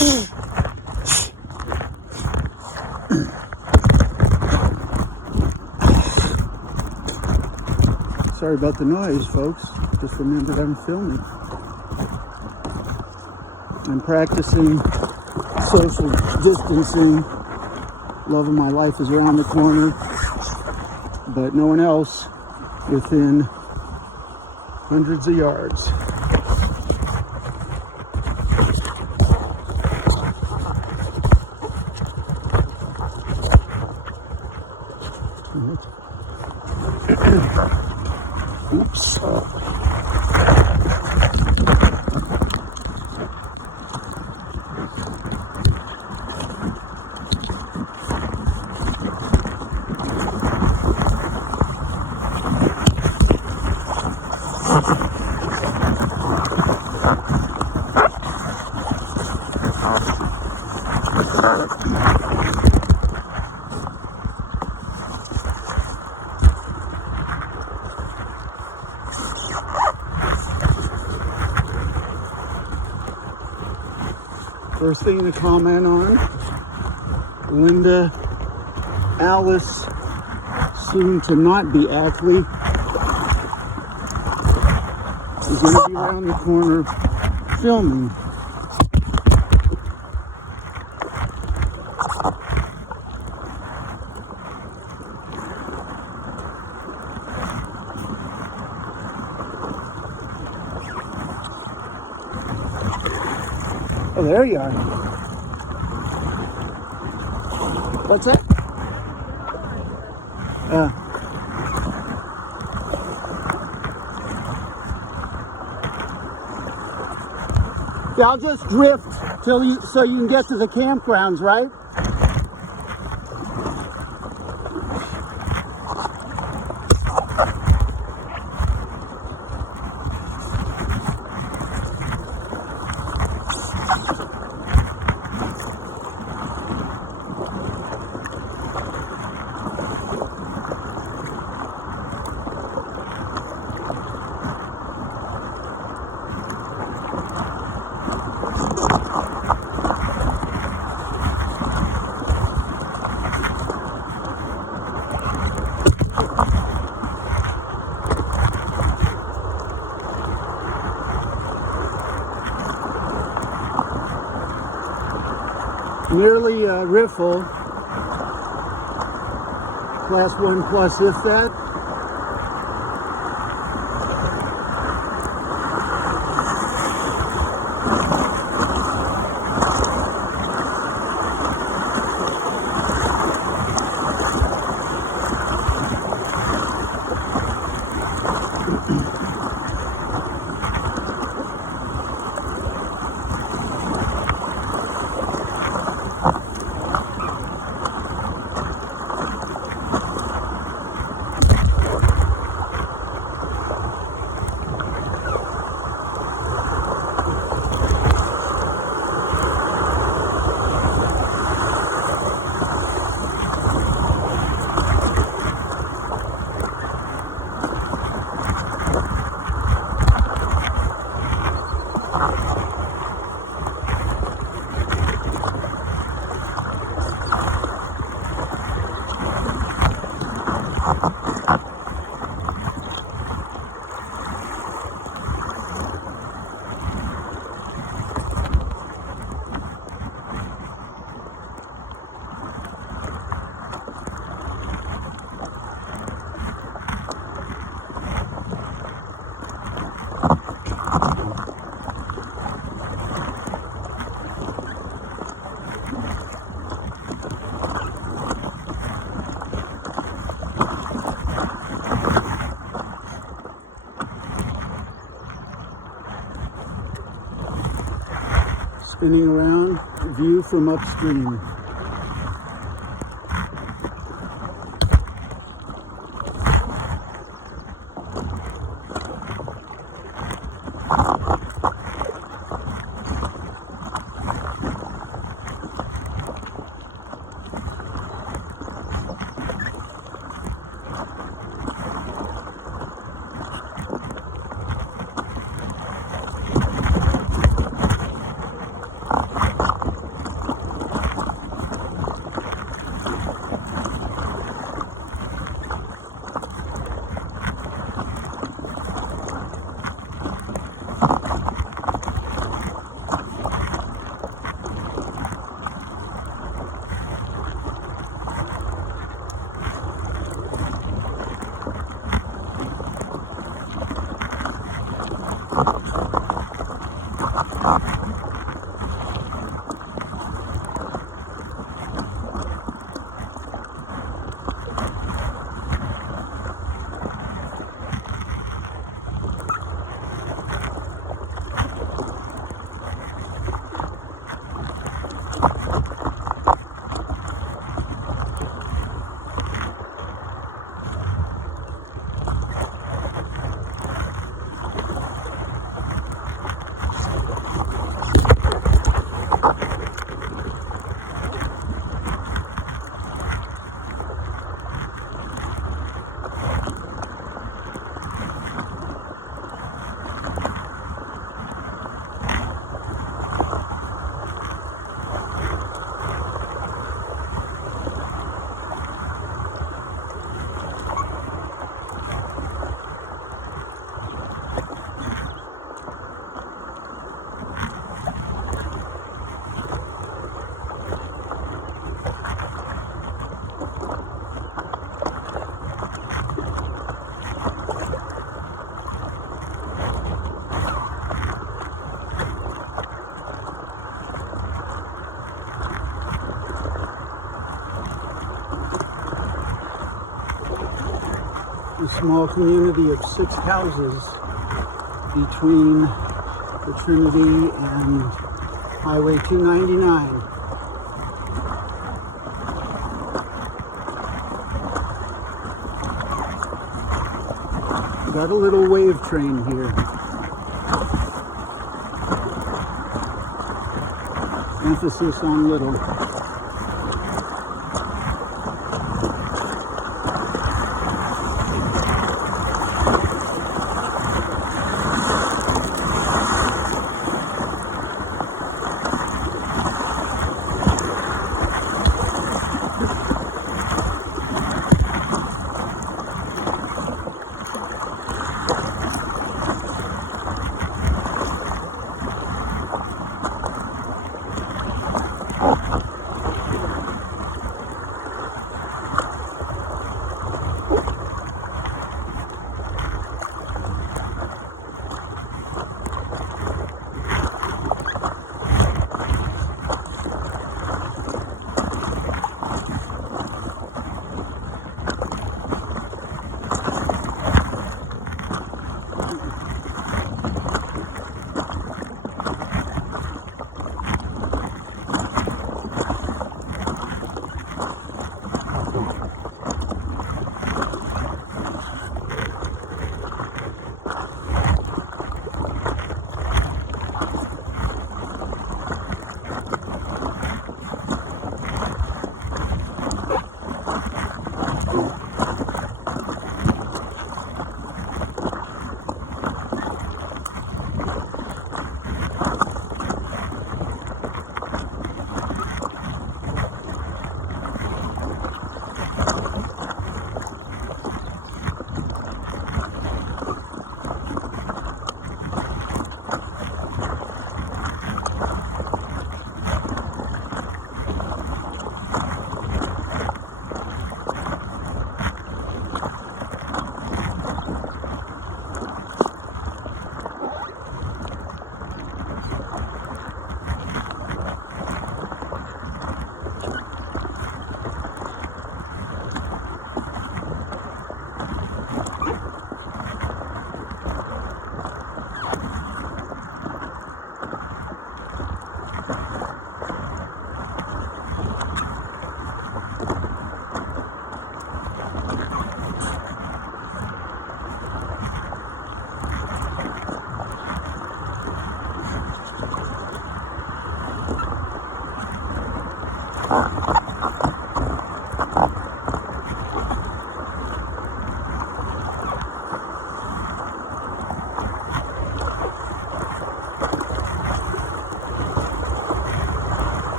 Sorry about the noise, folks. Just remembered I'm filming. I'm practicing social distancing. Love of my life is around the corner, but no one else within hundreds of yards. Oops. First thing to comment on, Linda Alice, soon to not be athlete, is going to be around the corner filming. Oh, there you are. What's that? Yeah, I'll just drift so you can get to the campgrounds, right? Nearly a riffle, class 1 plus if that. Spinning around, view from upstream. A small community of 6 houses between the Trinity and Highway 299. Got a little wave train here. Emphasis on little.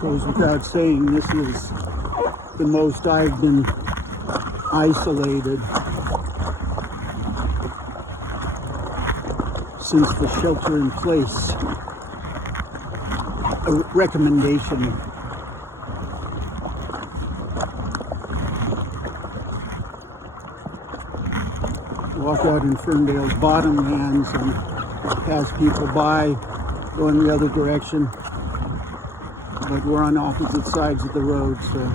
Goes without saying, this is the most I've been isolated since the shelter-in-place recommendation. Walk out in Ferndale's bottomlands and pass people by going the other direction, but we're on opposite sides of the road, so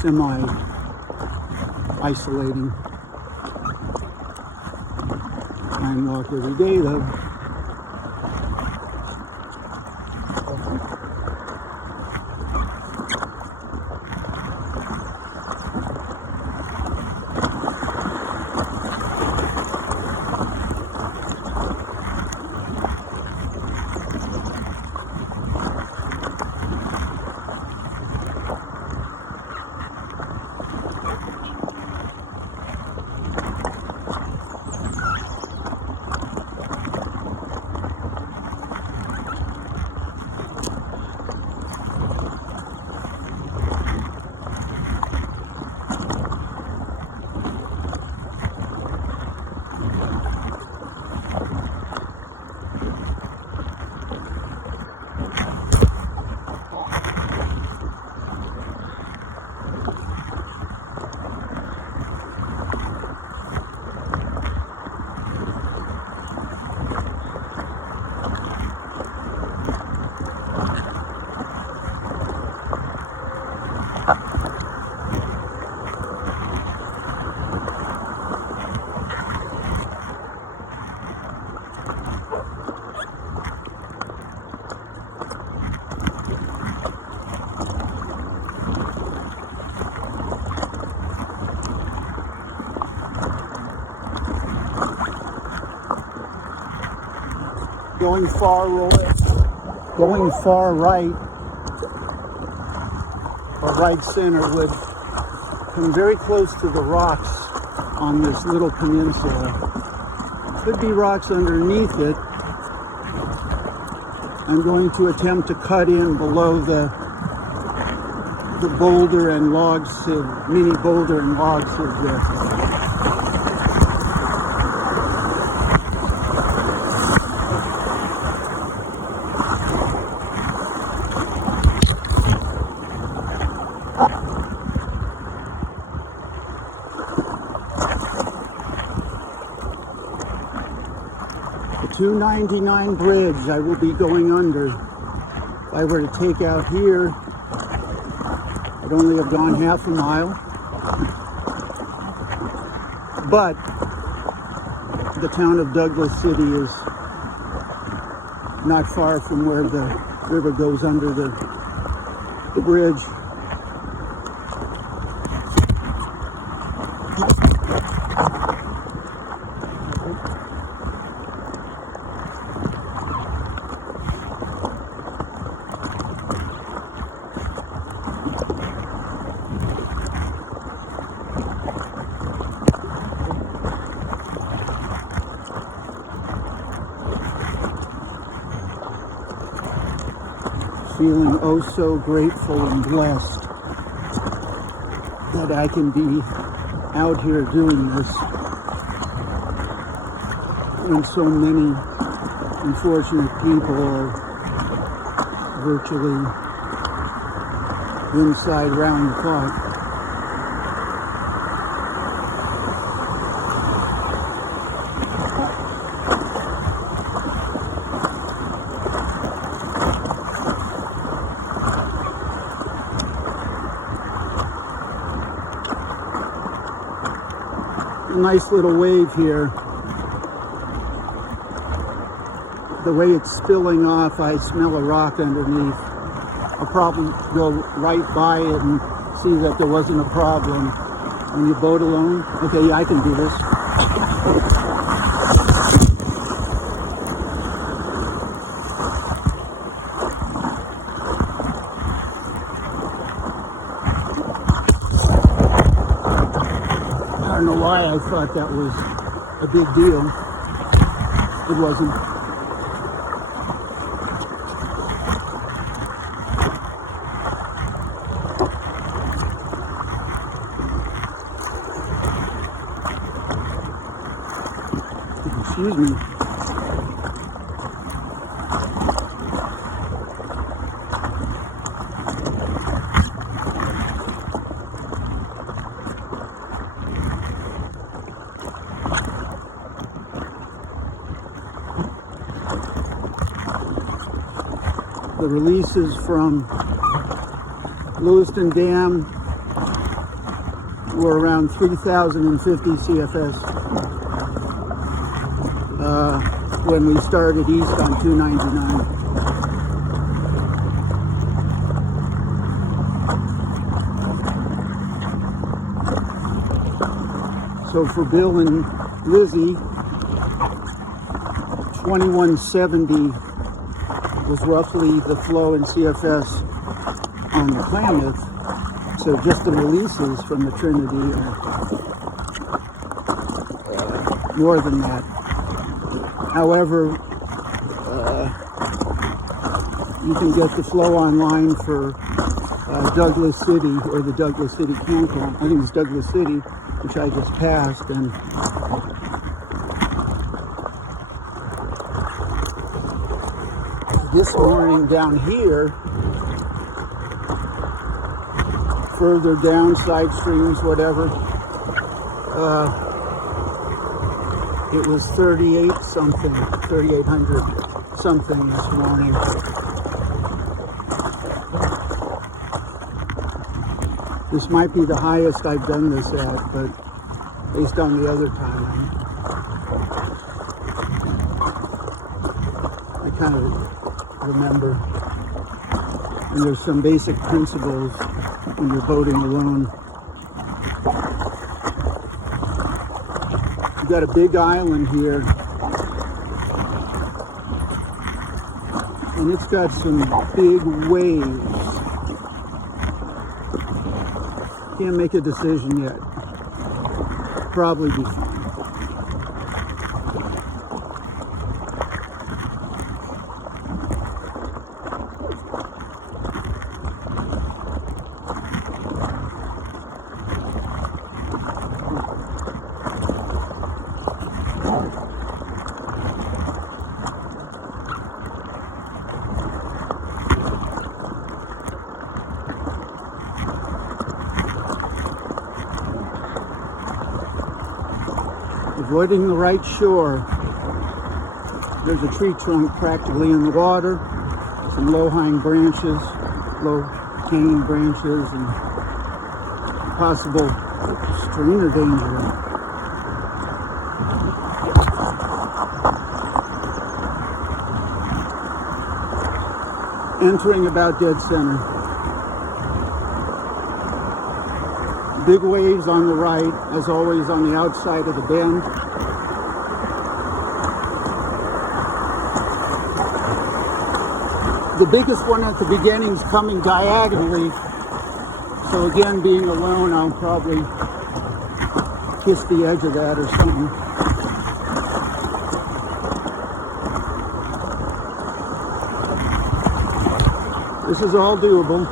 semi-isolating. Try and walk every day though. Going far right or right center would come very close to the rocks on this little peninsula. Could be rocks underneath it. I'm going to attempt to cut in below the boulder and logs, mini boulder and logs of the The 299 bridge I will be going under. If I were to take out here, I'd only have gone half a mile. But the town of Douglas City is not far from where the river goes under the bridge. Feeling oh so grateful and blessed that I can be out here doing this when so many unfortunate people are virtually inside round the clock. Nice little wave here. The way it's spilling off, I smell a rock underneath. I'll probably go right by it and see that there wasn't a problem. When you boat alone, okay, yeah, I can do this. I don't know why I thought that was a big deal. It wasn't. Excuse me. The releases from Lewiston Dam were around 3,050 CFS when we started east on 299. So for Bill and Lizzie, 2170 was roughly the flow in CFS on the Klamath. So just the releases from the Trinity are more than that. However, you can get the flow online for Douglas City, or the Douglas City Cancel. I think it's Douglas City, which I just passed, and this morning down here, further down, side streams, whatever, it was 38 something, 3,800 something this morning. This might be the highest I've done this at, but based on the other time, I kind of remember. And there's some basic principles when you're boating alone. You've got a big island here, and it's got some big waves. Can't make a decision yet. Probably be fine. Avoiding the right shore. There's a tree trunk practically in the water, some low-hanging branches, low-hanging branches, and possible strainer danger. Entering about dead center. Big waves on the right, as always on the outside of the bend. The biggest one at the beginning is coming diagonally. So again, being alone, I'll probably kiss the edge of that or something. This is all doable.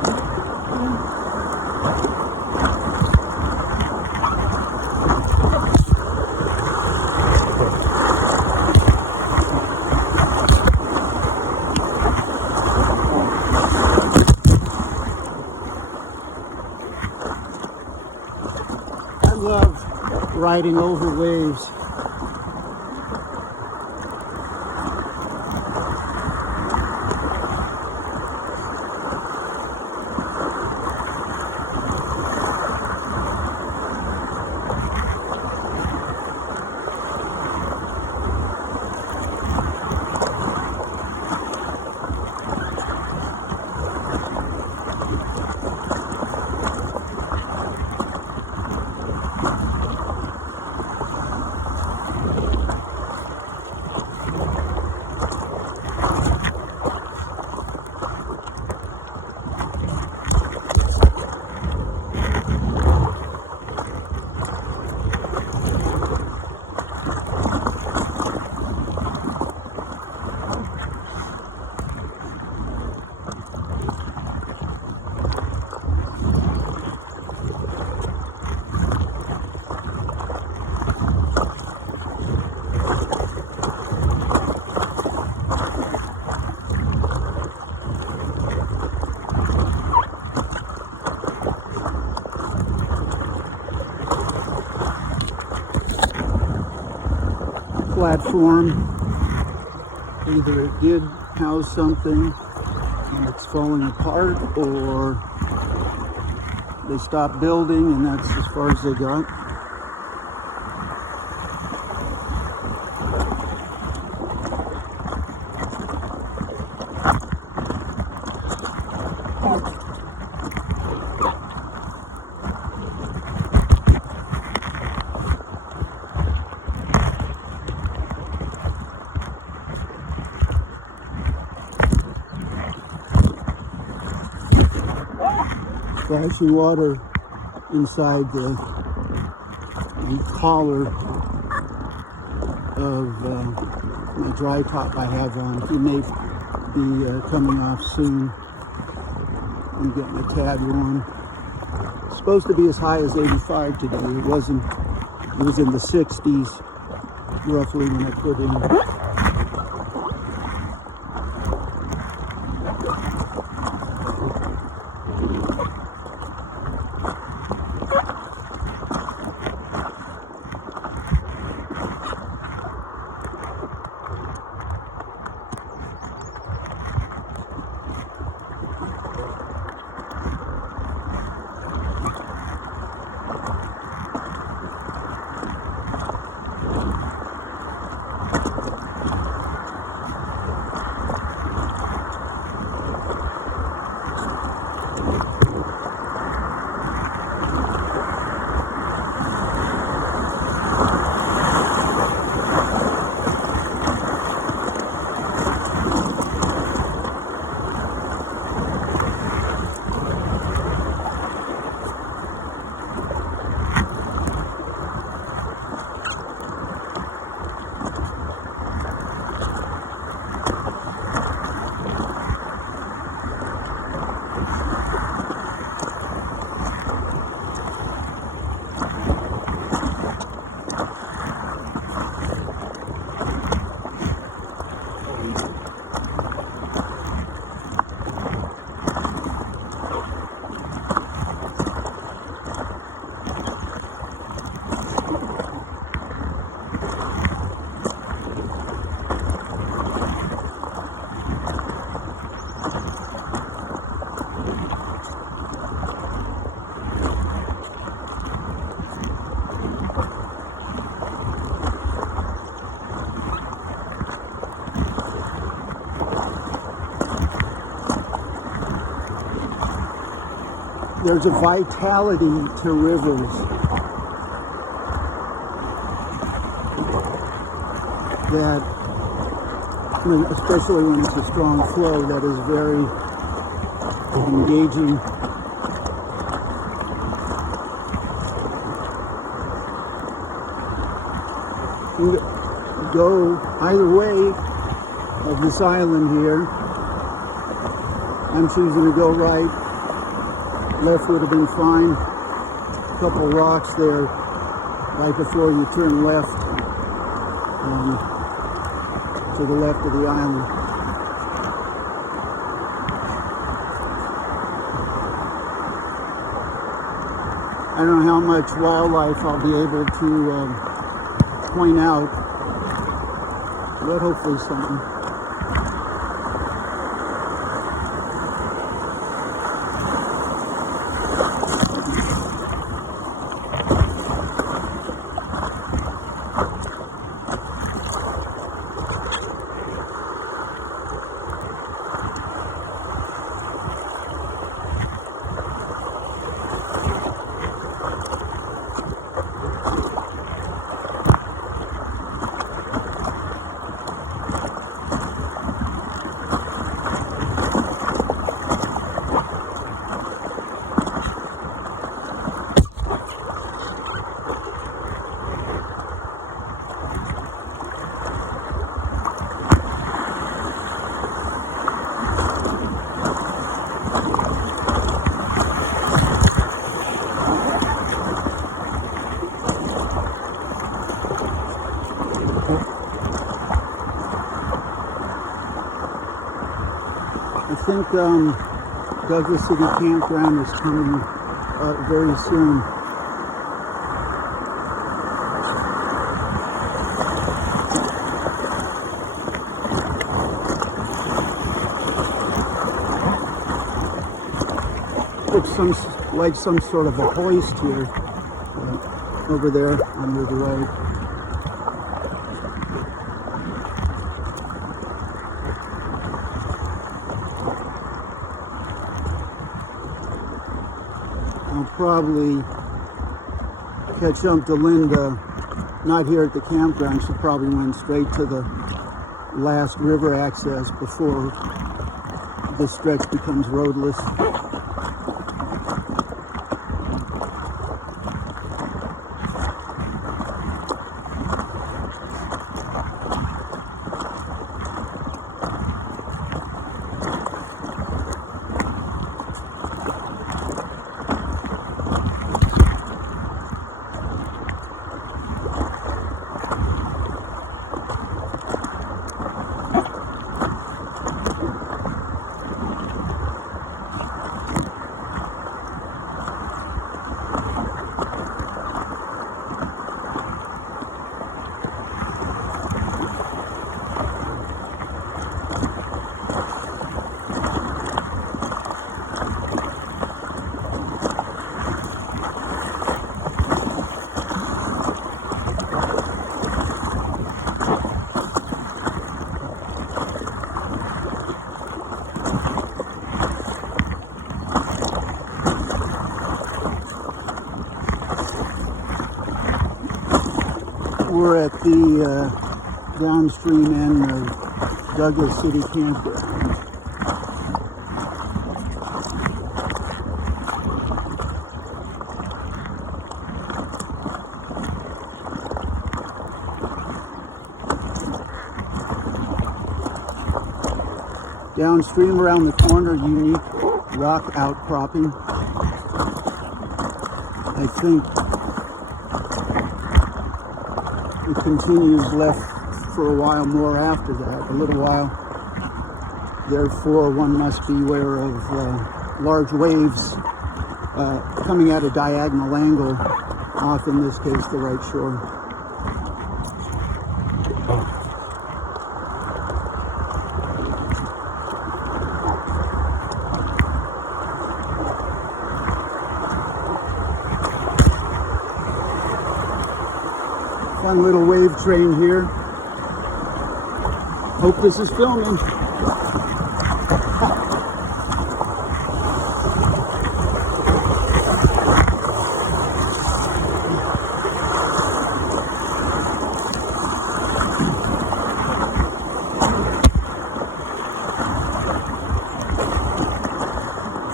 Riding over waves. platform. Either it did house something and it's falling apart, or they stopped building and that's as far as they got. Splashing water inside the collar of my dry top I have on. It may be coming off soon. I'm getting my tad warm. It's supposed to be as high as 85 today. It wasn't. It was in the 60s roughly when I put in. There's a vitality to rivers that, especially when it's a strong flow, that is very engaging. You can go either way of this island here. I'm choosing to go right. Left would have been fine. A couple rocks there right before you turn left to the left of the island. I don't know how much wildlife I'll be able to point out, but hopefully something. I think Douglas City Campground is coming very soon. Looks like some sort of a hoist here. Over there under the road. I'll probably catch up to Linda, not here at the campground. She probably went straight to the last river access before this stretch becomes roadless. We're at the downstream end of Douglas City Campground. Downstream around the corner, unique rock outcropping. I think it continues left for a while more after that, a little while. Therefore, one must be aware of large waves coming at a diagonal angle off, in this case, the right shore. Fun little wave train here. Hope this is filming.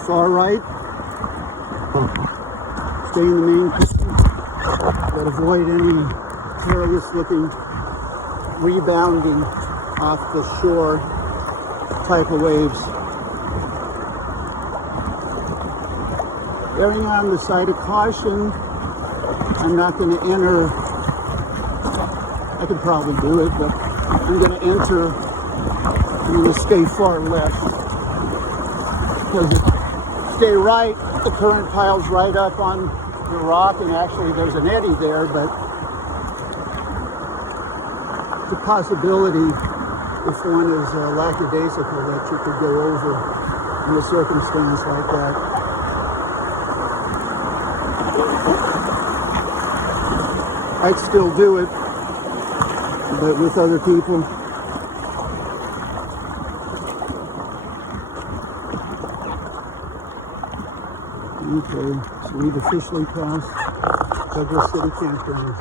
Far right. Stay in the main pistol, but avoid any careless looking rebounding off the shore type of waves. Erring on the side of caution, I'm not going to enter, I could probably do it, but I'm going to enter, I'm going to stay far left, because stay right, the current piles right up on the rock, and actually there's an eddy there, but the possibility, if one is lackadaisical, that you could go over in a circumstance like that. I'd still do it, but with other people. Okay, so we've officially crossed Douglas City Campground.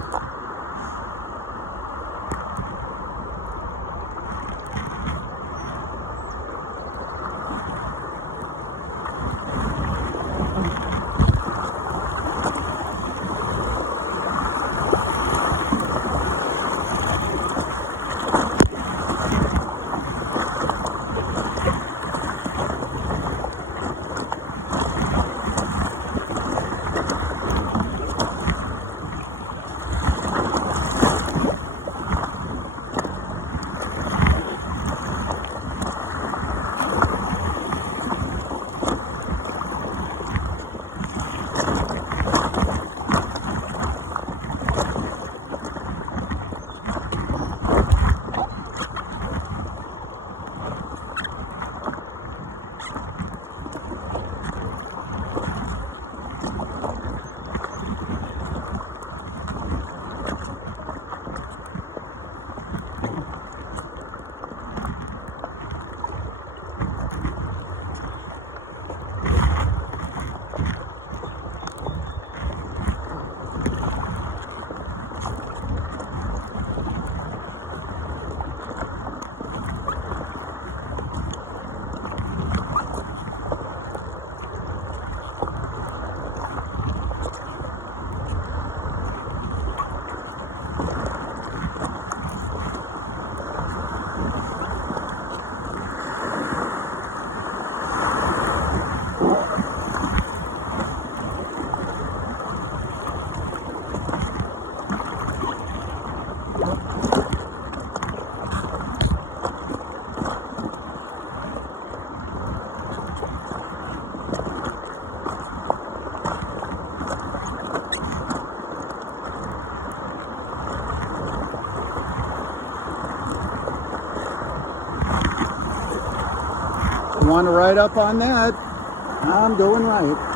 want to ride up on that? I'm going right.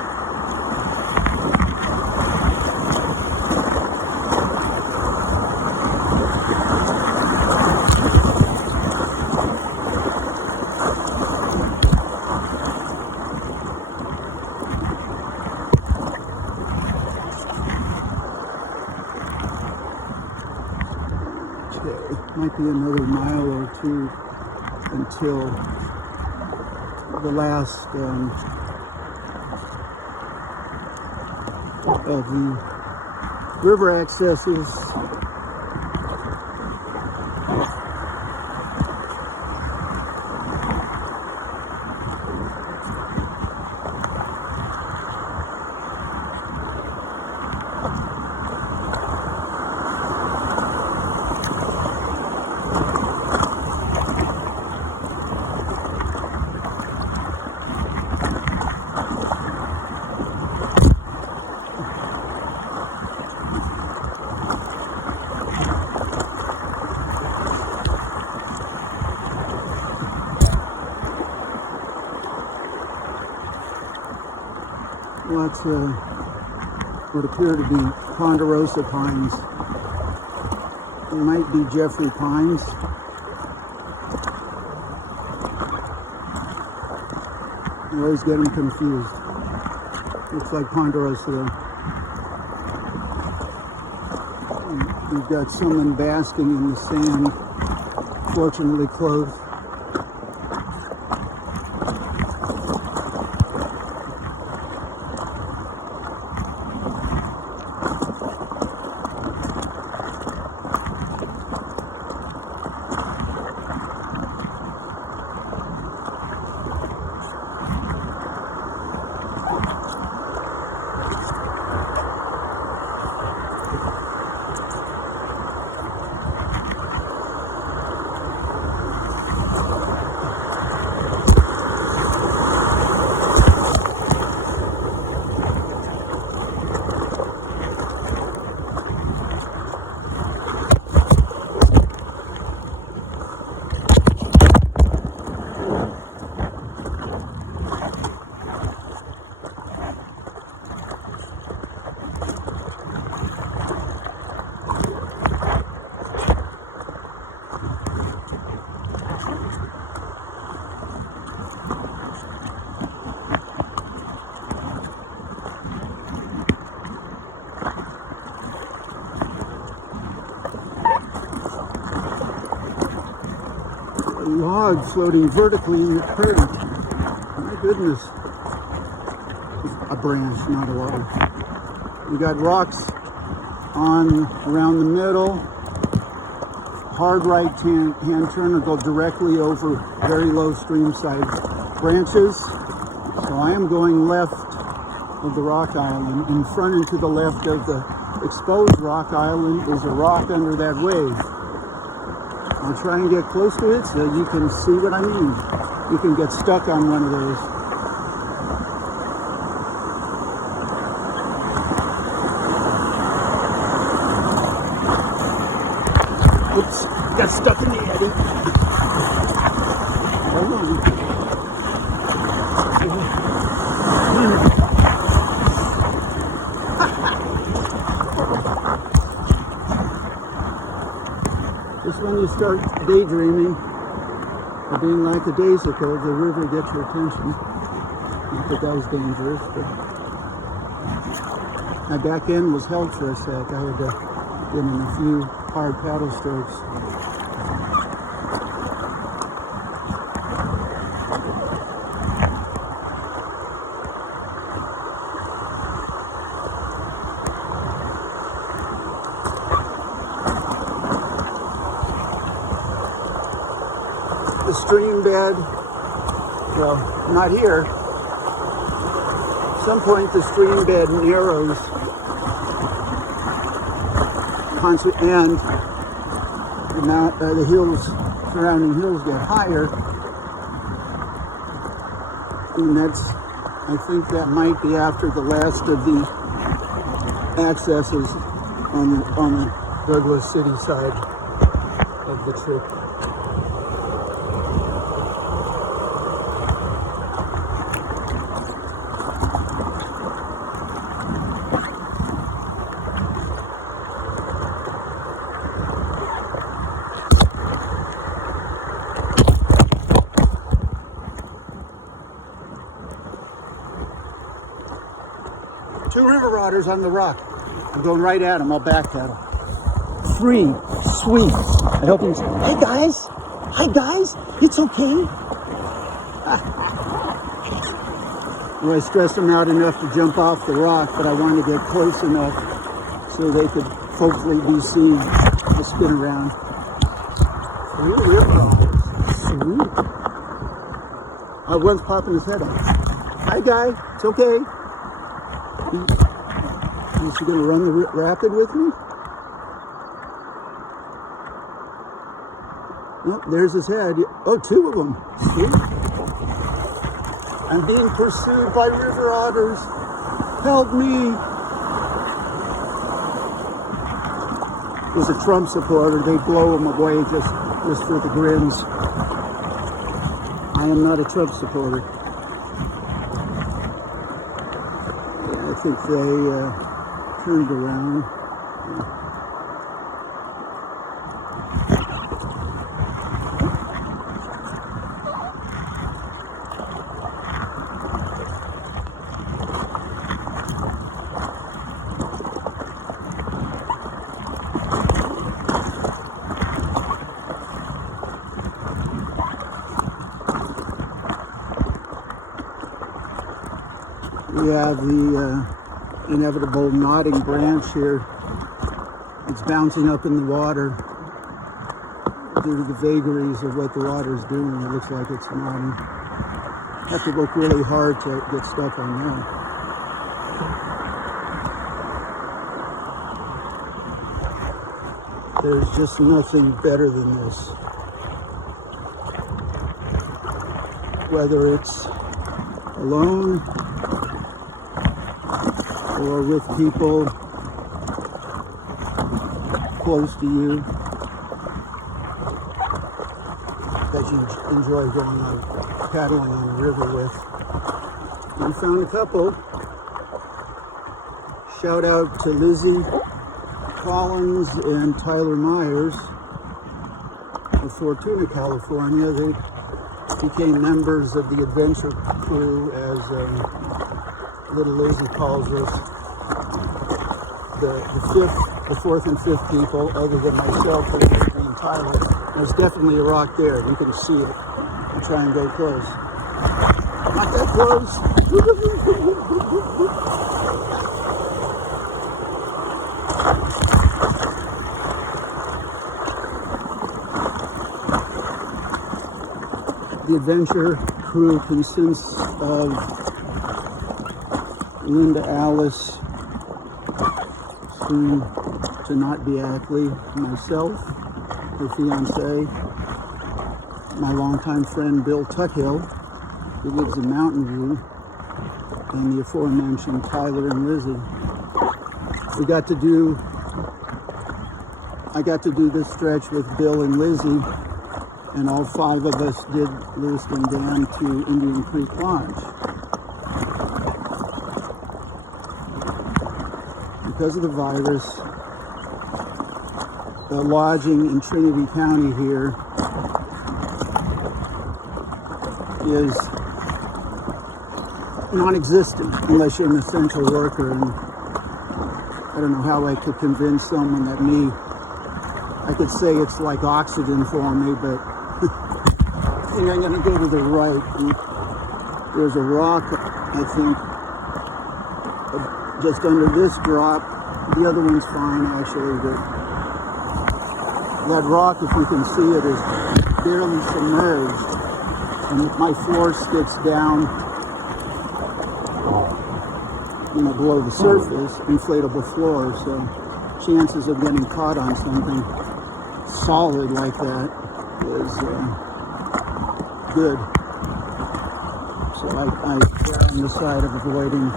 Might be another mile or two until the last of the river accesses. Lots of what appear to be ponderosa pines. They might be Jeffrey pines. I always get them confused. Looks like ponderosa though. We've got someone basking in the sand, fortunately clothed. Log floating vertically in the current. My goodness. A branch, not a log. We got rocks on around the middle. Hard right hand turn will go directly over very low stream side branches. So I am going left of the rock island. In front and to the left of the exposed rock island is a rock under that wave. I'll try and get close to it so you can see what I mean. You can get stuck on one of those. Oops, got stuck in the eddy. Hold on. Just when you start daydreaming or being lackadaisical, the river gets your attention. Not that that was dangerous, but my back end was held for a sec. I had to get in a few hard paddle strokes. The stream bed, well, not here. At some point the stream bed narrows and the hills, surrounding hills get higher, and I think that might be after the last of the accesses on the Douglas City side of the trip. 2 river otters on the rock. I'm going right at them. I'll backpedal. 3. Sweet. I hope he's, hey guys. Hi guys. It's okay. Well, I stressed them out enough to jump off the rock, but I wanted to get close enough so they could hopefully be seen to spin around. 3 river otters. Sweet. One's popping his head up. Hi guy. It's okay. Is he going to run the rapid with me? Oh, there's his head. Oh, 2 of them. Sweet. I'm being pursued by river otters. Help me. Was a Trump supporter. They blow him away just for the grins. I am not a Trump supporter. I think they turned around. We have the inevitable nodding branch here. It's bouncing up in the water due to the vagaries of what the water's doing. It looks like it's nodding. Have to work really hard to get stuck on that. There's just nothing better than this. Whether it's alone or with people close to you that you enjoy going on paddling on the river with. We found a couple. Shout out to Lizzie Collins and Tyler Myers of Fortuna, California. They became members of the adventure crew, as Little Lizzie calls us. The 4th and 5th people, other than myself and Tyler. There's definitely a rock there. You can see it. I'll try and go close. Not that close. The adventure crew consists of Linda Alice, soon to not be Ackley, myself, her fiance, my longtime friend Bill Tuthill, who lives in Mountain View, and the aforementioned Tyler and Lizzie. I got to do this stretch with Bill and Lizzie, and all 5 of us did Lewiston Dam to Indian Creek Lodge. Because of the virus, the lodging in Trinity County here is non-existent unless you're an essential worker, and I don't know how I could convince someone that I could say it's like oxygen for me, but I think I'm going to go to the right. And there's a rock, I think, just under this drop. The other one's fine, actually, but that rock, if you can see it, is barely submerged, and my force gets down, below the surface, inflatable floor, so chances of getting caught on something solid like that is good. So I on the side of avoiding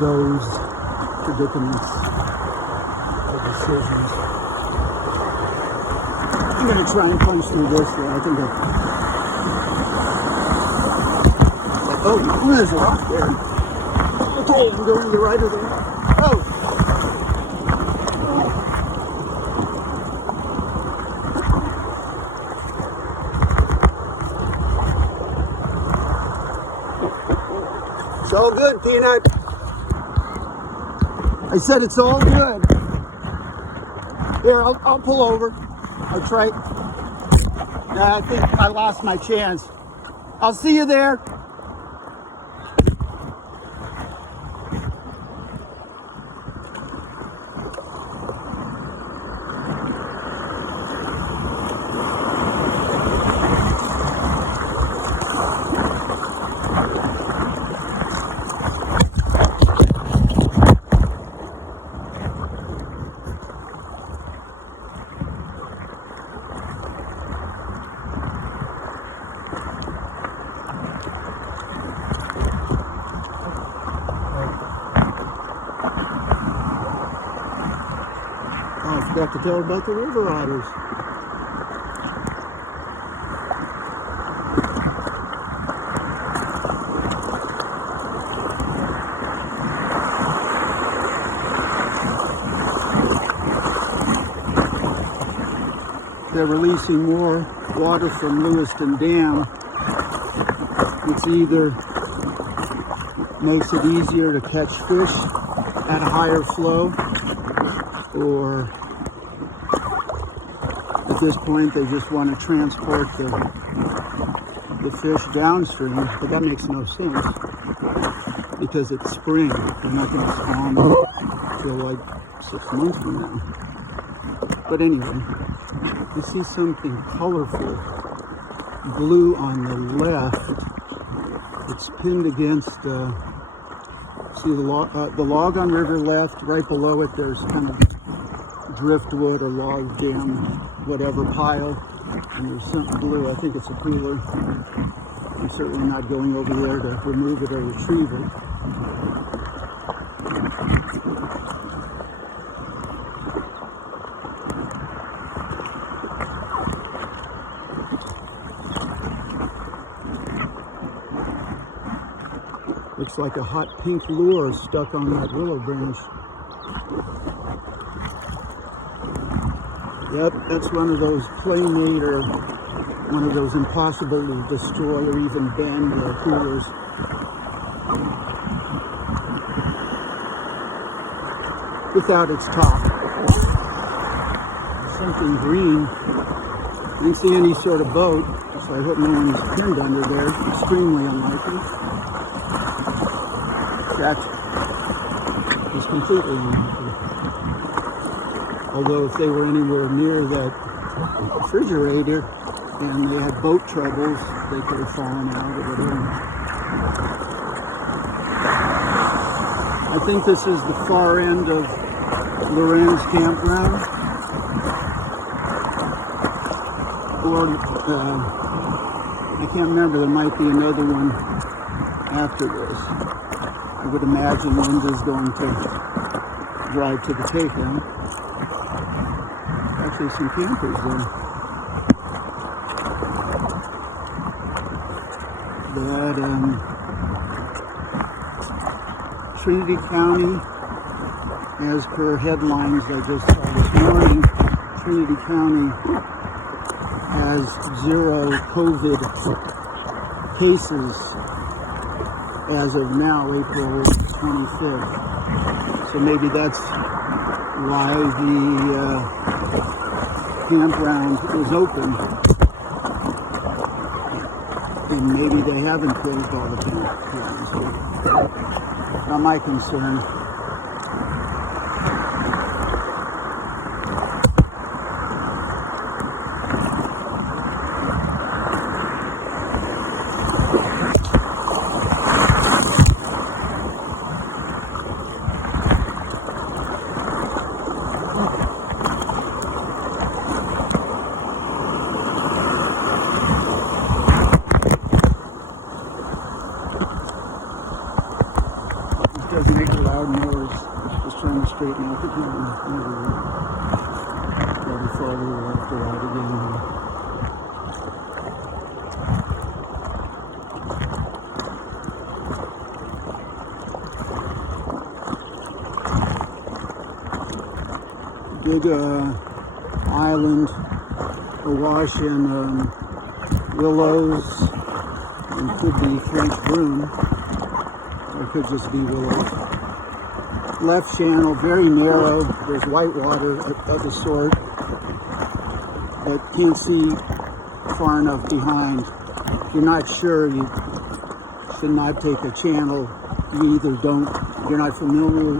those predicaments or decisions. I'm going to try and punch through this way. I think oh, there's a rock there. Okay, I'm going to the right of the rock. Oh! all good, Peanut. I said it's all good. Here, I'll pull over. I'll try. I think I lost my chance. I'll see you there. Oh, I forgot to tell her about the river otters. They're releasing more water from Lewiston Dam. It's either makes it easier to catch fish at a higher flow, or at this point they just want to transport the fish downstream. But that makes no sense because it's spring. They're not going to spawn until like 6 months from now. But anyway, you see something colorful, blue on the left. It's pinned against, see the log on river left, right below it there's kind of driftwood or log jam, whatever pile, and there's something blue. I think it's a cooler. I'm certainly not going over there to remove it or retrieve it. Looks like a hot pink lure stuck on that willow branch. Yep, that's one of those playmate or one of those impossible to destroy or even bend coolers. Without its top. Something green. I didn't see any sort of boat, so I hope no one is pinned under there. Extremely unlikely. That is completely unlikely. Although if they were anywhere near that refrigerator and they had boat troubles, they could have fallen out or whatever. I think this is the far end of Loren's campground. Or, I can't remember, there might be another one after this. I would imagine Linda's going to drive to the takeout. Actually, some campers there. But Trinity County, as per headlines I just saw this morning, Trinity County has 0 COVID cases as of now, April 25th. So maybe that's why the campground is open. And maybe they haven't closed all the campgrounds. Not my concern. Doesn't make a loud noise. Just trying to straighten out the camera. Maybe farther left or right again. Big island awash in willows and could be French broom. It could just be willows. Left channel, very narrow. There's white water of the sort, but can't see far enough behind. If you're not sure, you should not take a channel you either you're not familiar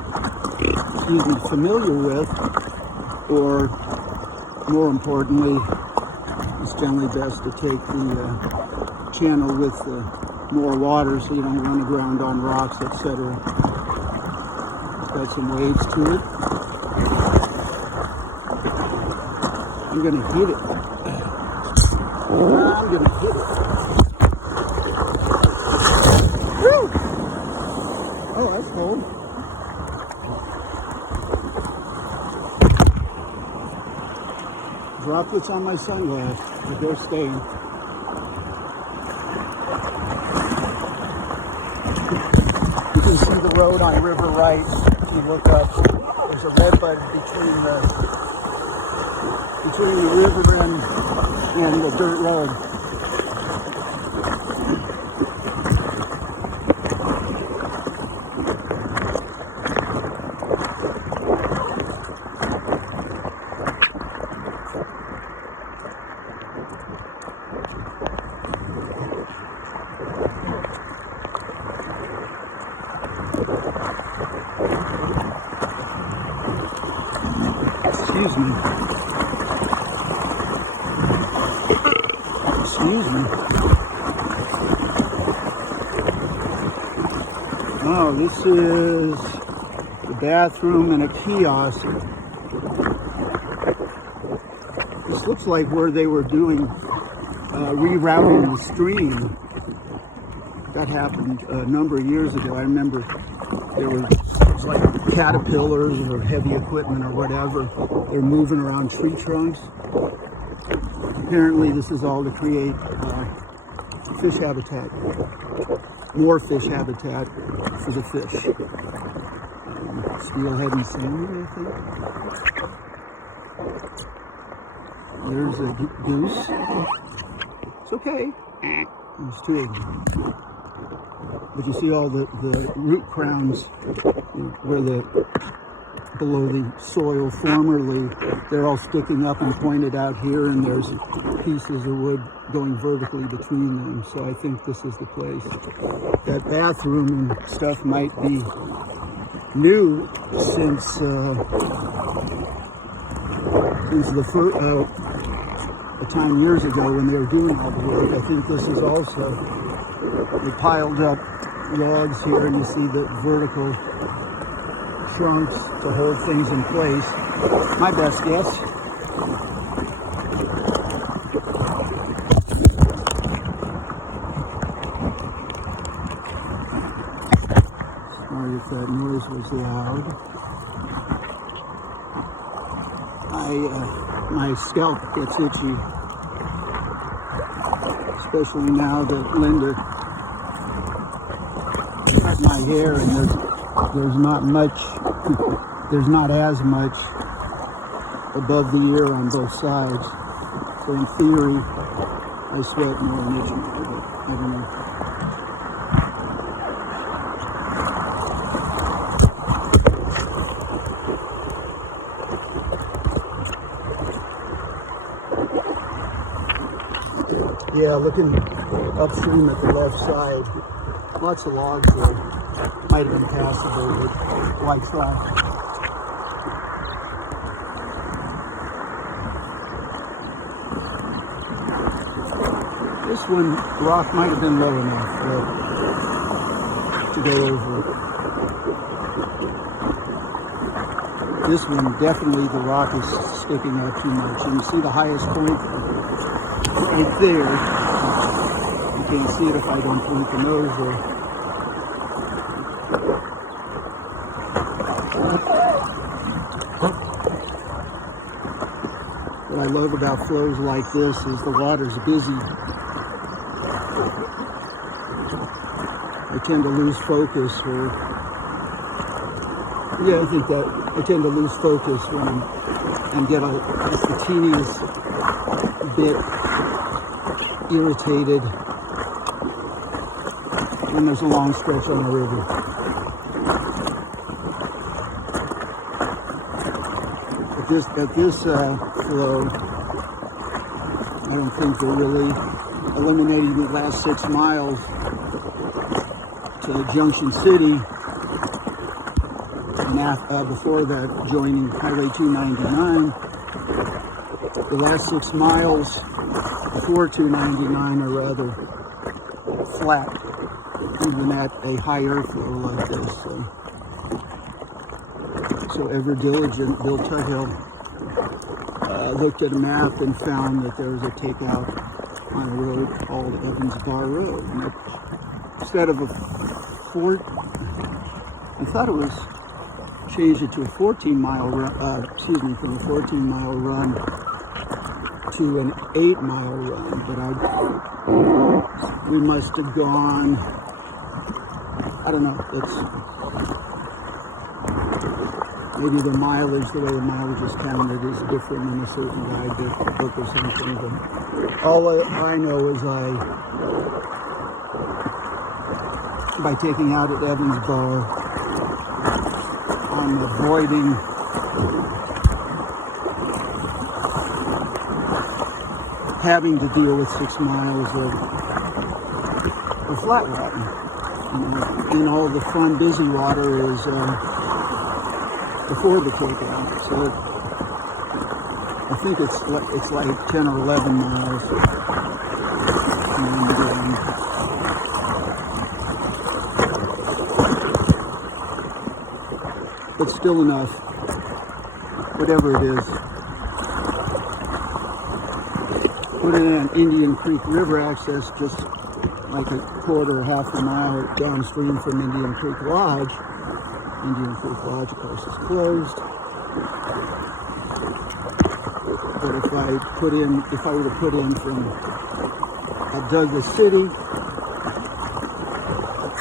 with, or more importantly, it's generally best to take the channel with more water so you don't run aground on rocks, etc. It's got some waves to it. I'm gonna hit it. I'm gonna hit it. Woo! Oh, that's cold. Droplets on my sunglasses, but they're staying. You can see the road on River Right. If you look up, there's a redbud between the river and the dirt road. Excuse me. Oh, this is the bathroom and a kiosk. This looks like where they were doing rerouting the stream. That happened a number of years ago. I remember it was like caterpillars or heavy equipment or whatever. They're moving around tree trunks. Apparently this is all to create fish habitat, more fish habitat for the fish. Steelhead and salmon, I think. There's a goose. It's okay. There's two of them. But you see all the root crowns where below the soil formerly, they're all sticking up and pointed out here, and there's pieces of wood going vertically between them. So I think this is the place. That bathroom and stuff might be new since the time years ago when they were doing all the work. I think this is also, they piled up logs here, and you see the vertical trunks to hold things in place. My best guess. Sorry if that noise was loud. My scalp gets itchy, especially now that Linda cut my hair, and there's not much, there's not as much above the ear on both sides. So in theory, I sweat more and itch more, but I don't know. Yeah, looking upstream at the left side, lots of logs there. Might have been passable, but why try? This one, rock might have been low enough to go over it. This one, definitely the rock is sticking out too much. And you see the highest point right there. You can't see it if I don't point the nose there. What I love about flows like this is the water's busy. I tend to lose focus, I tend to lose focus when and get just the teeniest bit irritated when there's a long stretch on the river. At this flow, I don't think they're really eliminating the last 6 miles to Junction City, and before that joining Highway 299. The last 6 miles before 299 are rather flat, even at a higher flow like this. So ever diligent Bill Tuthill looked at a map and found that there was a takeout on a road called Evans Bar Road. And instead of I thought it was changed it to a 14-mile run, from a 14-mile run to an 8-mile run, but we must have gone, I don't know, maybe the mileage, the way the mileage is counted is different in a certain guidebook or something, but all I know is by taking out at Evans Bar, I'm avoiding having to deal with 6 miles of flat water. And all the fun, busy water is before the takeout. So I think it's like 10 or 11 miles. But still enough, whatever it is. Put it in Indian Creek River access, just like a quarter or half a mile downstream from Indian Creek Lodge. Indian Creek Lodge, of course, is closed. But if I were to put in from Douglas City,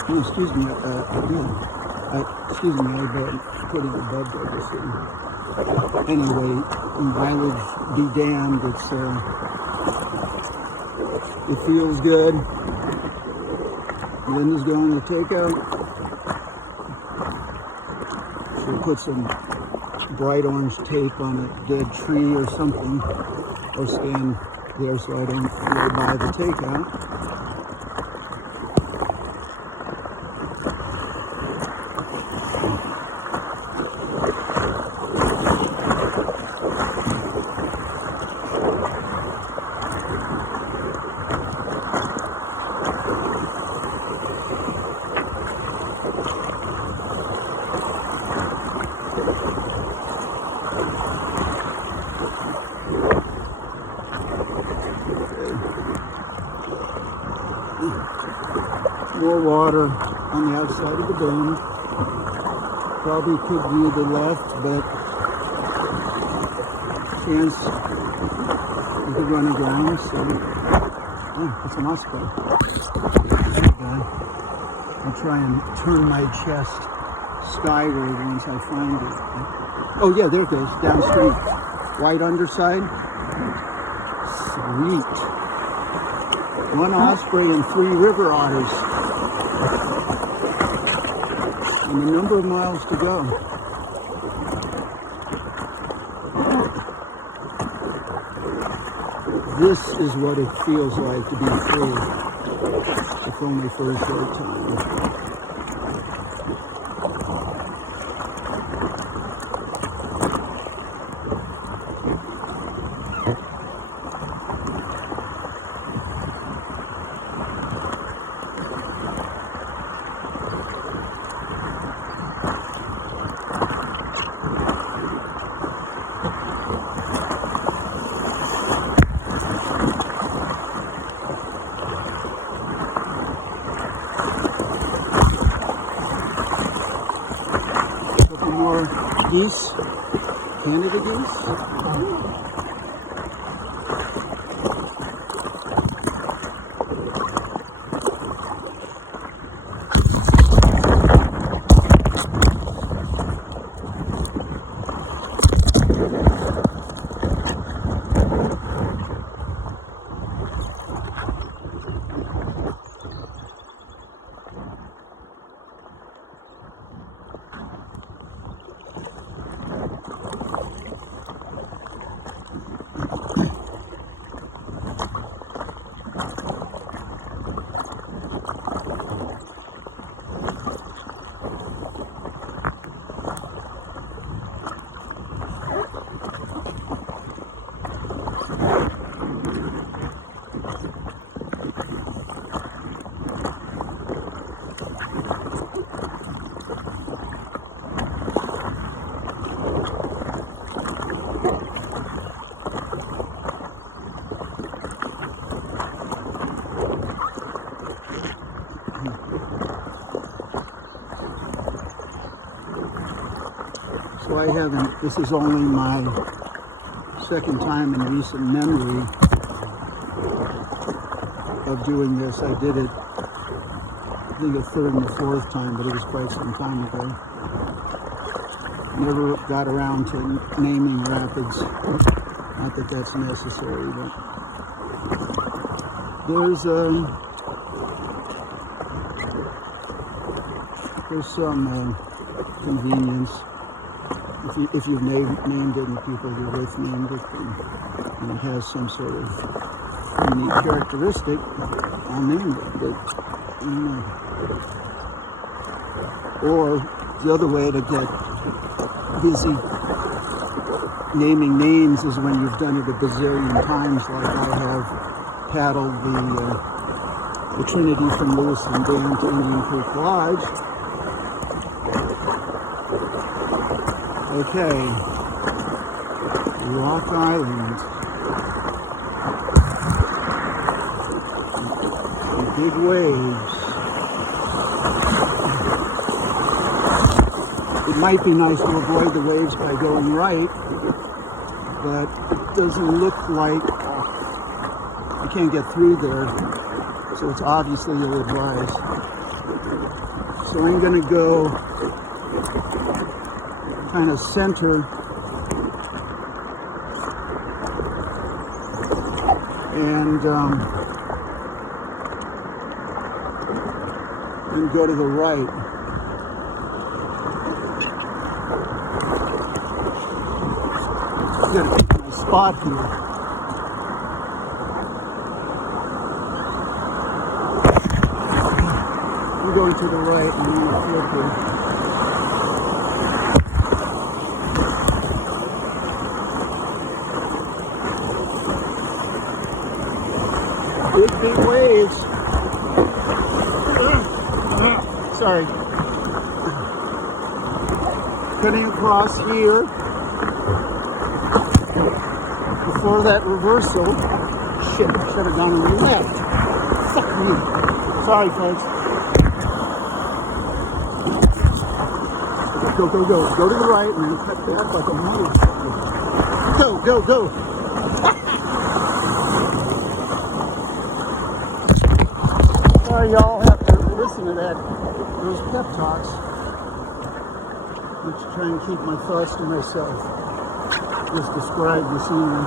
no, excuse me, I put in above Douglas City. Anyway, mileage be damned, it feels good. Linda's going to takeout. She'll put some bright orange tape on a dead tree or something, or stand there so I don't go by the takeout. More water on the outside of the bend. Probably could do the left, but chance you could run aground. So, oh, it's an osprey. I'll try and turn my chest skyward once I find it. Oh yeah, there it goes, downstream. White underside. Sweet. 1 osprey and 3 river otters. And a number of miles to go. This is what it feels like to be free, if only for a short time. Geese, Canada geese. So I haven't, this is only my second time in recent memory of doing this. I did it, I think, a third and a fourth time, but it was quite some time ago. Never got around to naming rapids. Not that that's necessary, but there's some convenience. If you've named it and people you're with named it, and it has some sort of unique characteristic, I'll name it. But I don't know. Or the other way to get busy naming names is when you've done it a bazillion times, like I have paddled the Trinity from Lewiston Dam to Indian Creek Lodge. Okay, Rock Island. Big waves. It might be nice to avoid the waves by going right, but it doesn't look like you can't get through there, so it's obviously ill-advised. So I'm going to go kind of center and go to the right. I'm gonna pick my spot here. I'm going to the right and I'm going to flip here. Big waves. Sorry. Cutting across here. Before that reversal. Shit, I should have gone on the left. Fuck me. Sorry, folks. Go, go, go. Go to the right and then cut back like a motherfucker. Go, go, go. Y'all have to listen to those pep talks. I'm just trying to keep my thoughts to myself. Just describe the scenery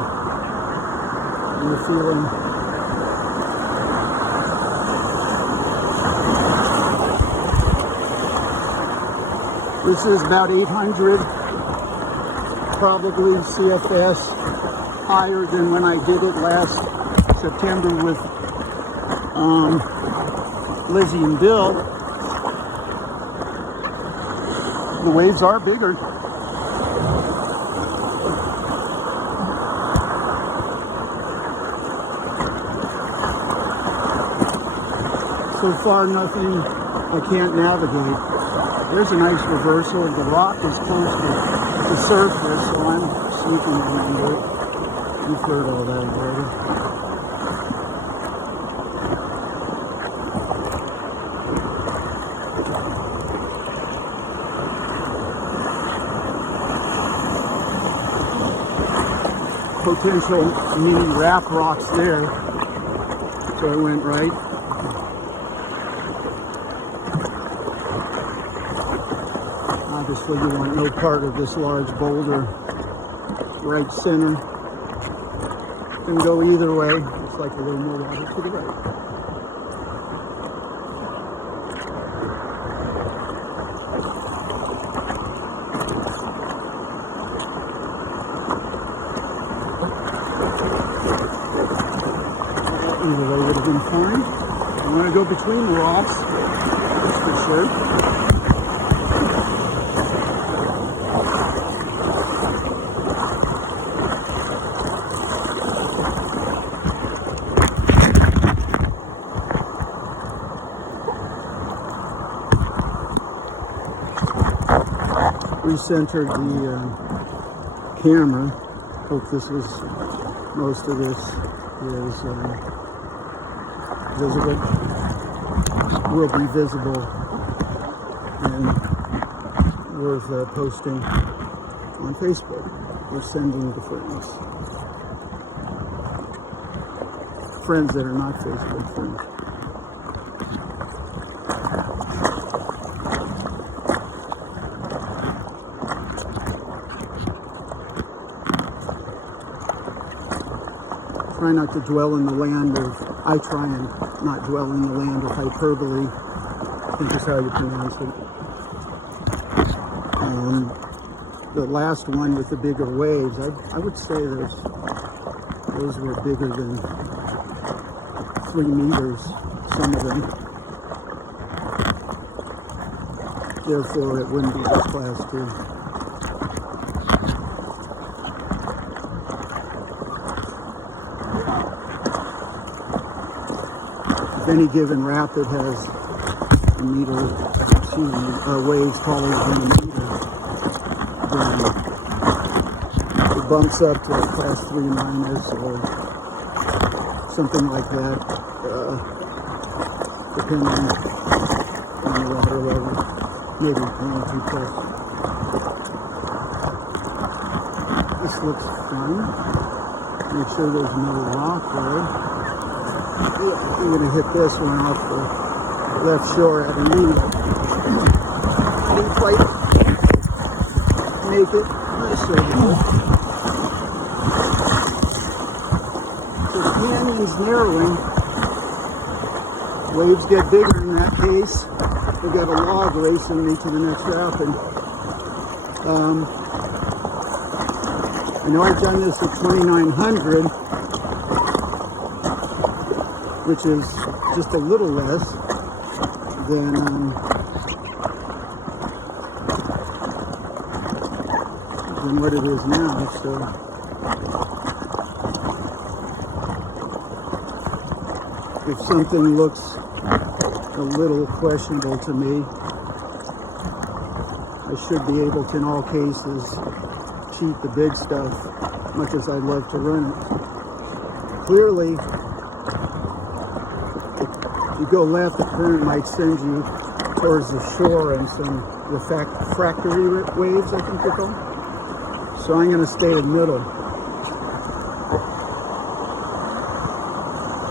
and the feeling. This is about 800, probably CFS, higher than when I did it last September with Lizzie and Bill. The waves are bigger. So far, nothing I can't navigate. There's a nice reversal. The rock is close to the surface, so I'm sneaking around it. You've heard all that already. Potential mini wrap rocks there, so I went right. Obviously you want no part of this large boulder right center. Can go either way. It's like a little more water to the right. Either way would have been fine. I want to go between the rocks, that's for sure. Recentered the camera. Hope this was, most of this is visible, will be visible and worth posting. on Facebook or sending to friends. Friends that are not Facebook friends. Try not to dwell in the land of, I try and not dwell in the land of hyperbole, I think is how you pronounce it. The last one with the bigger waves, I would say those were bigger than 3 meters, some of them. Therefore, it wouldn't be this class 2. Any given rapid has a meter, waves taller than a meter, then it bumps up to a class 3 minus or something like that, depending on the water level, maybe 1 or 2 plus. This looks fun. Make sure there's no rock there. I'm going to hit this one off the left shore at a meter. Didn't quite make it. So the canyon's narrowing. Waves get bigger in that case. We got a log racing me to the next rapid. I know I've done this at 2,900. Which is just a little less than what it is now. So if something looks a little questionable to me, I should be able to, in all cases, cheat the big stuff, much as I'd love to run it. Clearly, if you go left, the current might send you towards the shore and some refractory waves, I think they're called. So I'm going to stay in the middle.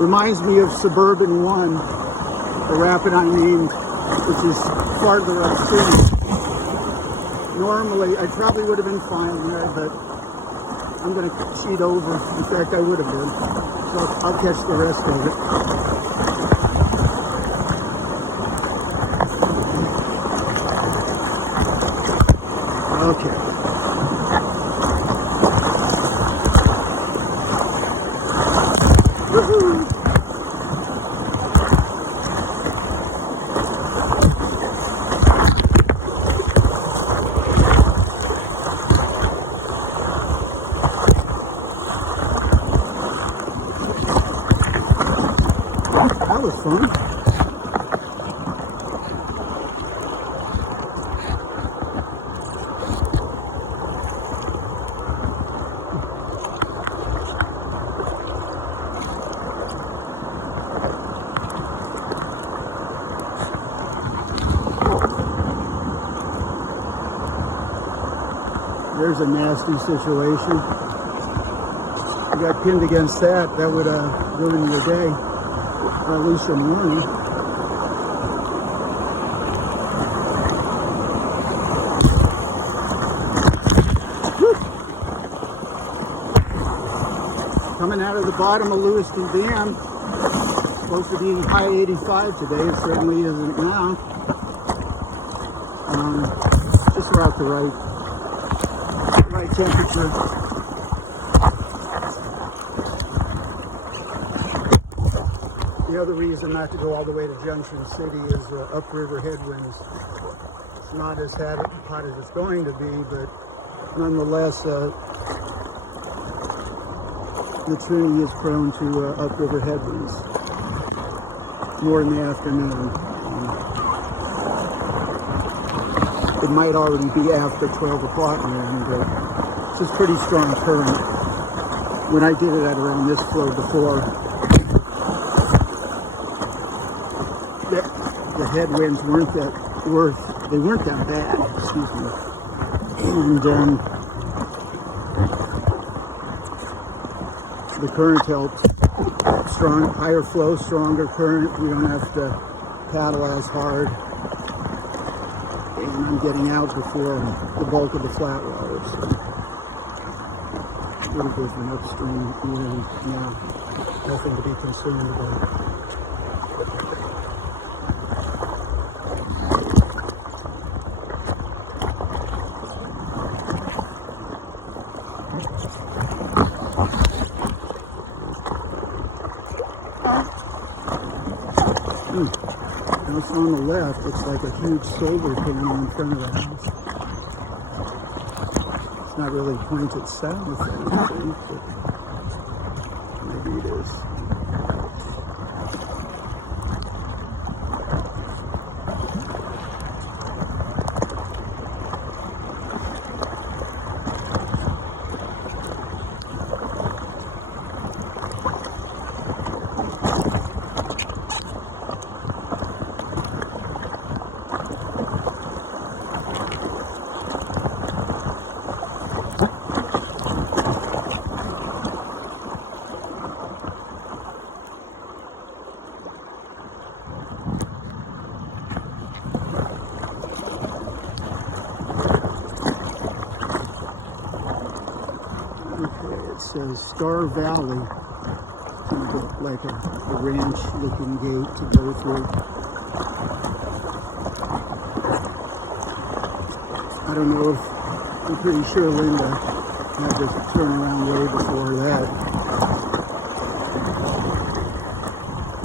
Reminds me of Suburban 1, the rapid I named, which is farther upstream. Normally, I probably would have been fine there, but I'm going to cheat over. In fact, I would have been. So I'll catch the rest of it. Okay. Woohoo! That was fun. There's a nasty situation. You got pinned against that, that would ruin your day, or at least your morning. Whew. Coming out of the bottom of Lewiston Dam, supposed to be high 85 today. It certainly isn't now. Just about the right temperature. The other reason not to go all the way to Junction City is upriver headwinds. It's not as hot as it's going to be, but nonetheless, the Trinity is prone to upriver headwinds more in the afternoon. It might already be after 12 o'clock now, but it's just pretty strong current. When I did it at around this flow before, the headwinds weren't that bad, excuse me. And the current helps. Strong, higher flow, stronger current. We don't have to paddle as hard. And I'm getting out before the bulk of the flat waters. A little different upstream, even now. Nothing to be concerned about. House on the left looks like a huge solar panel in front of the house. It's not really pointed south, I think, but maybe it is. It says Star Valley, like a ranch-looking gate to go through. I don't know if, I'm pretty sure Linda had to turn around way before that.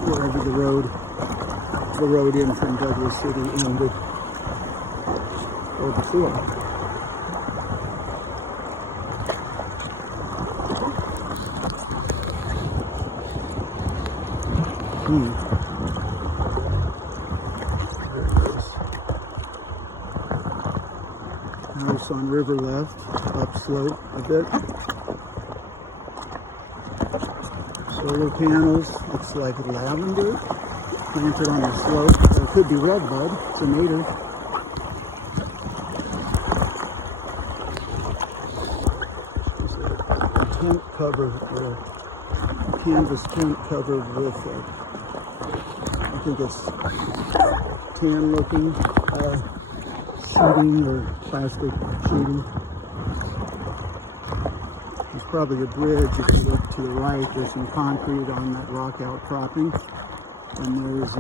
Wherever the road in from Douglas City ended, or before. There it is. House on river left, upslope a bit. Solar panels, looks like lavender, planted on the slope. It could be redbud, it's a native. There's a tent cover, or a canvas tent covered with I think it's tan looking sheeting or plastic sheeting. There's probably a bridge. If you look to the right, there's some concrete on that rock outcropping. And there's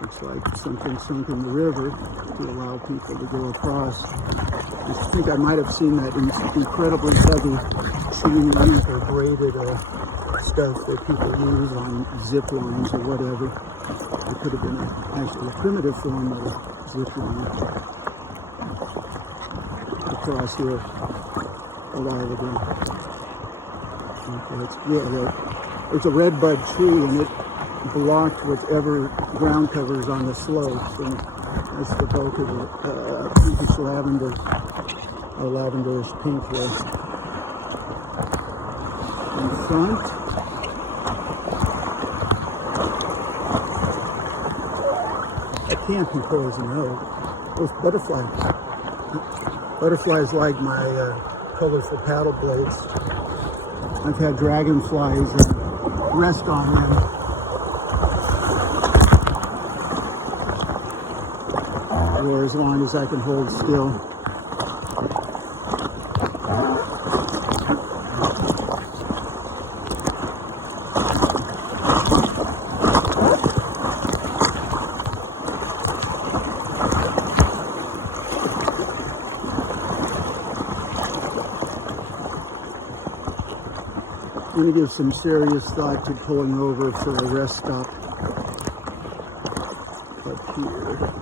looks like something sunk in the river to allow people to go across. I think I might have seen that incredibly heavy chain link or braided stuff that people use on zip lines or whatever. It could have been actually a primitive form of a zip line across here a while ago. Okay, it's a redbud tree, and it blocked whatever ground covers on the slopes, and that's the bulk of the pinkish lavender, or lavenderish pink there. In front, I can't be poison oak. Those butterflies like my colorful paddle blades. I've had dragonflies rest on them. Or as long as I can hold still. I'm going to give some serious thought to pulling over for a rest stop up here.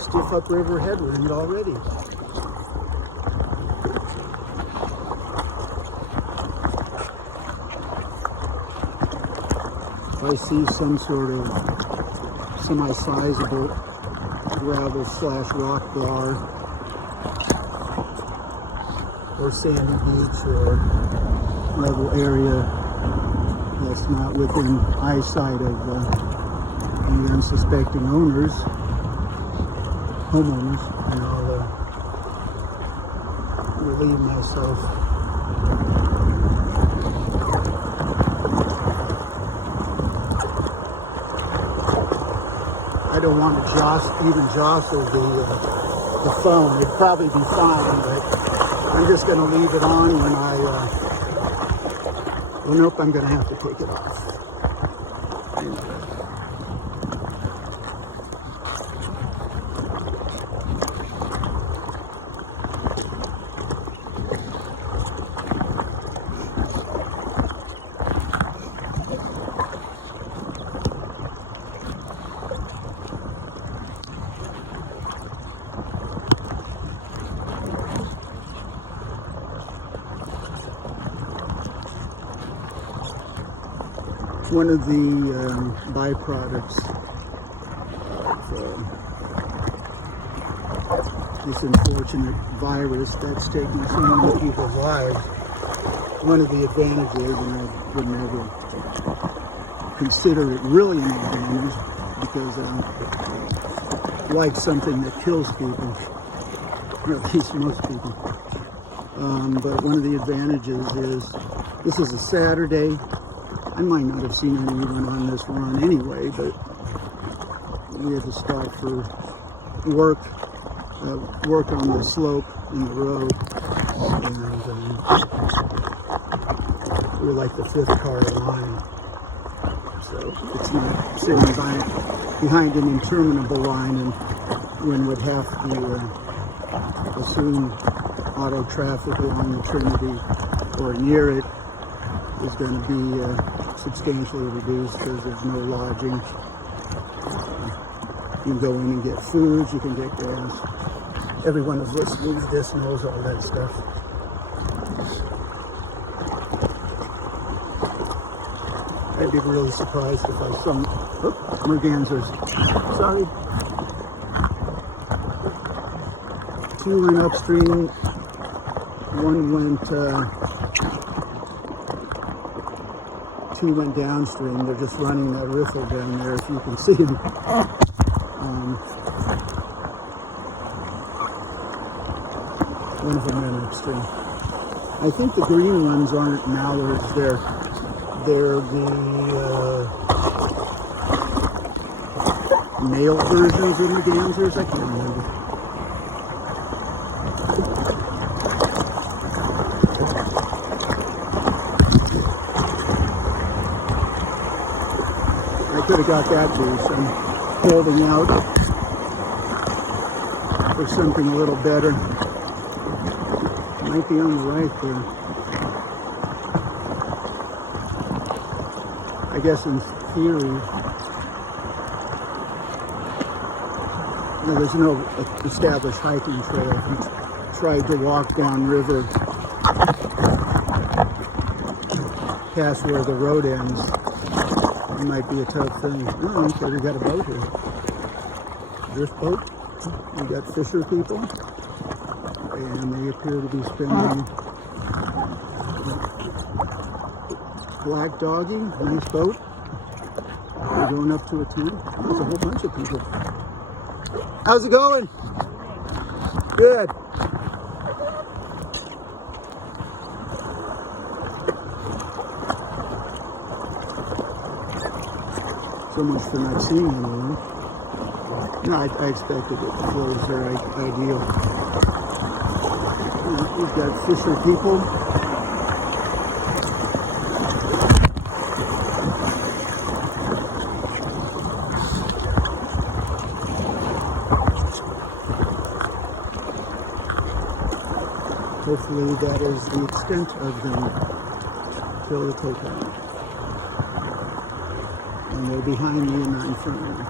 Stiff upriver headwind already. I see some sort of semi-sizable gravel / rock bar or sandy beach or level area that's not within eyesight of the unsuspecting homeowners, and I'll relieve myself. I don't want to jostle the phone. It'd probably be fine, but I'm just going to leave it on when nope, I'm going to have to take it off. Anyway. One of the byproducts of this unfortunate virus that's taking so many people's lives, one of the advantages, and I would never consider it really an advantage because like something that kills people, or at least most people. But one of the advantages is this is a Saturday. I might not have seen anyone on this run anyway, but we had to stop for work on the slope in the road, and we're like the 5th car in line, so it's not sitting behind an interminable line, and when would have to assume auto traffic along the Trinity or near it is going to be substantially reduced because there's no lodging. You can go in and get food, you can get gas. Everyone who's listening to this knows all that stuff. I'd be really surprised if I saw mergansers. Sorry. 2 went upstream, 1 went 2 went downstream. They're just running that riffle down there, if you can see them. One of them went upstream. I think the green ones aren't mallards. They're the male versions of mergansers. I can't remember. Could have got that juice. I'm holding out for something a little better. Might be on the right there. I guess in theory, there's no established hiking trail. If you tried to walk downriver past where the road ends, it might be a tough thing. Oh, okay, we got a boat here. Drift boat. We got fisher people. And they appear to be spending. Black doggy, nice boat. We're going up to a tent. There's a whole bunch of people. How's it going? Good. So much for not seeing anyone. No, I expected it. The flows are ideal. We've got fisher people. Hopefully that is the extent of them till the takeout. And they're behind me and not in front of me.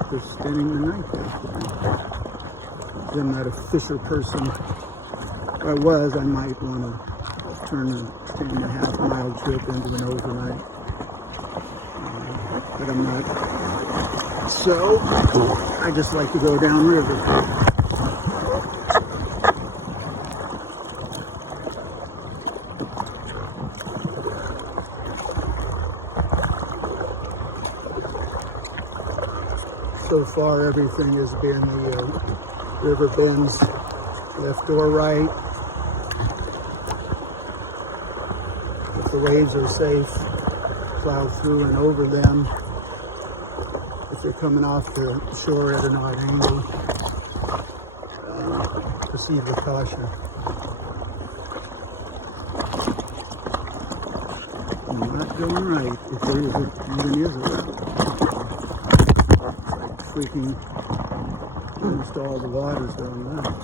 like they're spending the night there. I'm not a fisher person. If I was, I might want to turn a 10.5-mile trip into an overnight. But I'm not. So, I just like to go downriver. So far, everything has been the river bends left or right. If the waves are safe, plow through and over them. If they're coming off the shore at an odd angle, proceed with caution. I'm not going right if there even is a route. Freaking almost all the waters are on left.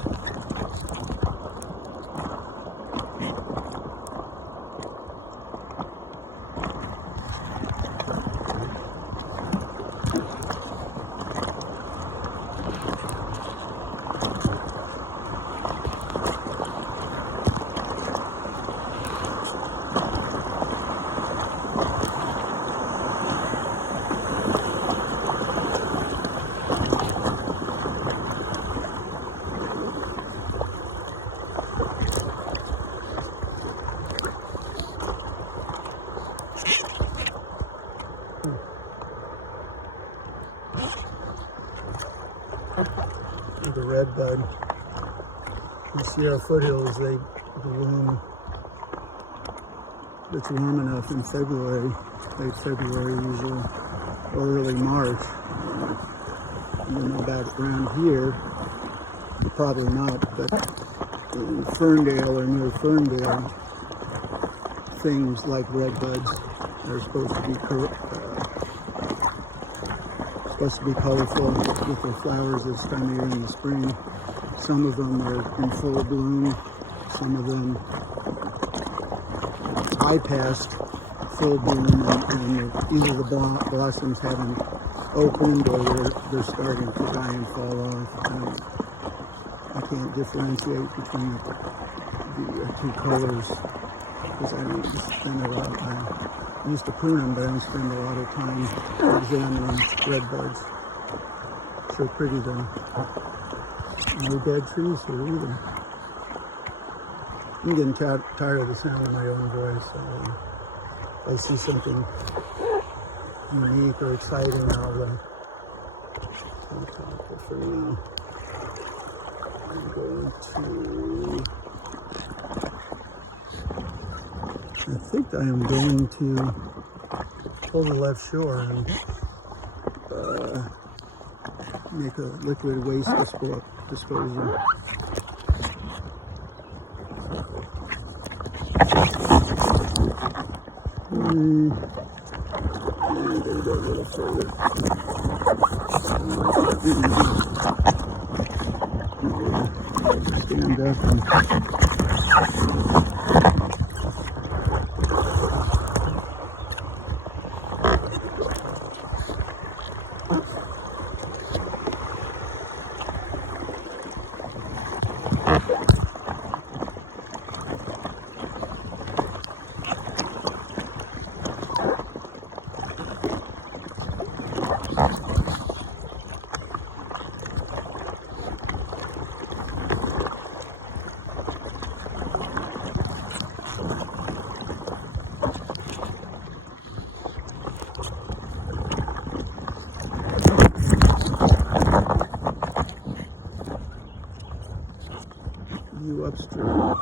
The redbud. You see our foothills, they bloom. It's warm enough in February, late February usually, or early March. And then about around here, probably not, but in Ferndale or near Ferndale, things like redbuds are supposed to be colorful with their flowers this time of year in the spring. Some of them are in full bloom. Some of them bypassed full bloom, and either the blossoms haven't opened or they're starting to die and fall off. I can't differentiate between the two colors because I don't spend a lot of time. I used to prune them, but I don't spend a lot of time examining redbuds. So pretty though. No dead trees here either. I'm getting tired of the sound of my own voice. So if I see something unique or exciting, I'll talk. But for now, I'm going to. I think I am going to pull the left shore and make a liquid waste disposal. I'm going to go a little further. Stand up and view upstream.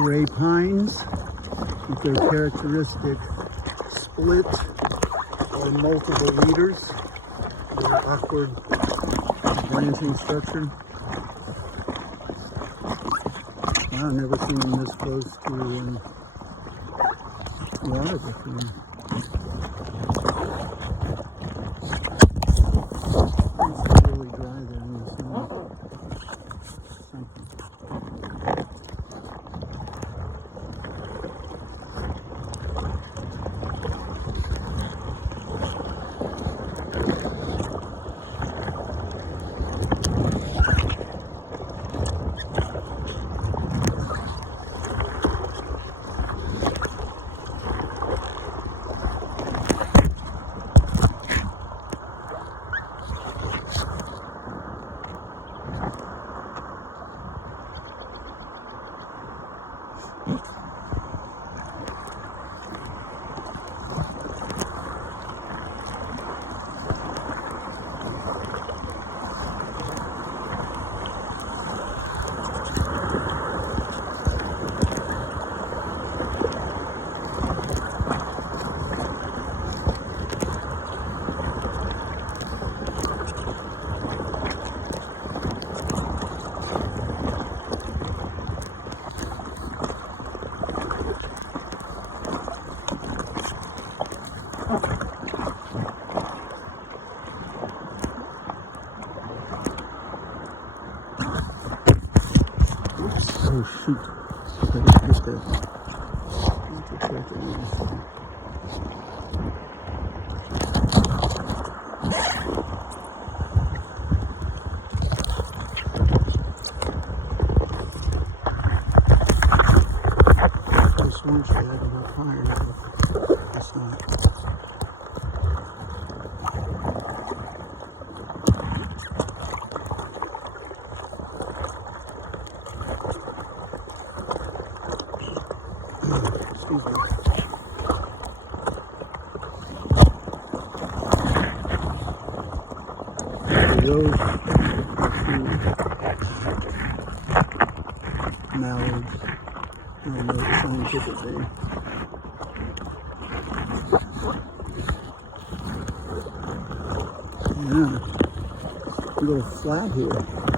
gray pines with their characteristic split or multiple leaders, their awkward branching structure. I've never seen them this close to water before. It's really dry there in the sun. Oh shoot, I just hit that. This one should have enough iron, but it's not. Excuse me. Those mallards, I don't know the scientific name. Yeah, a little flat here.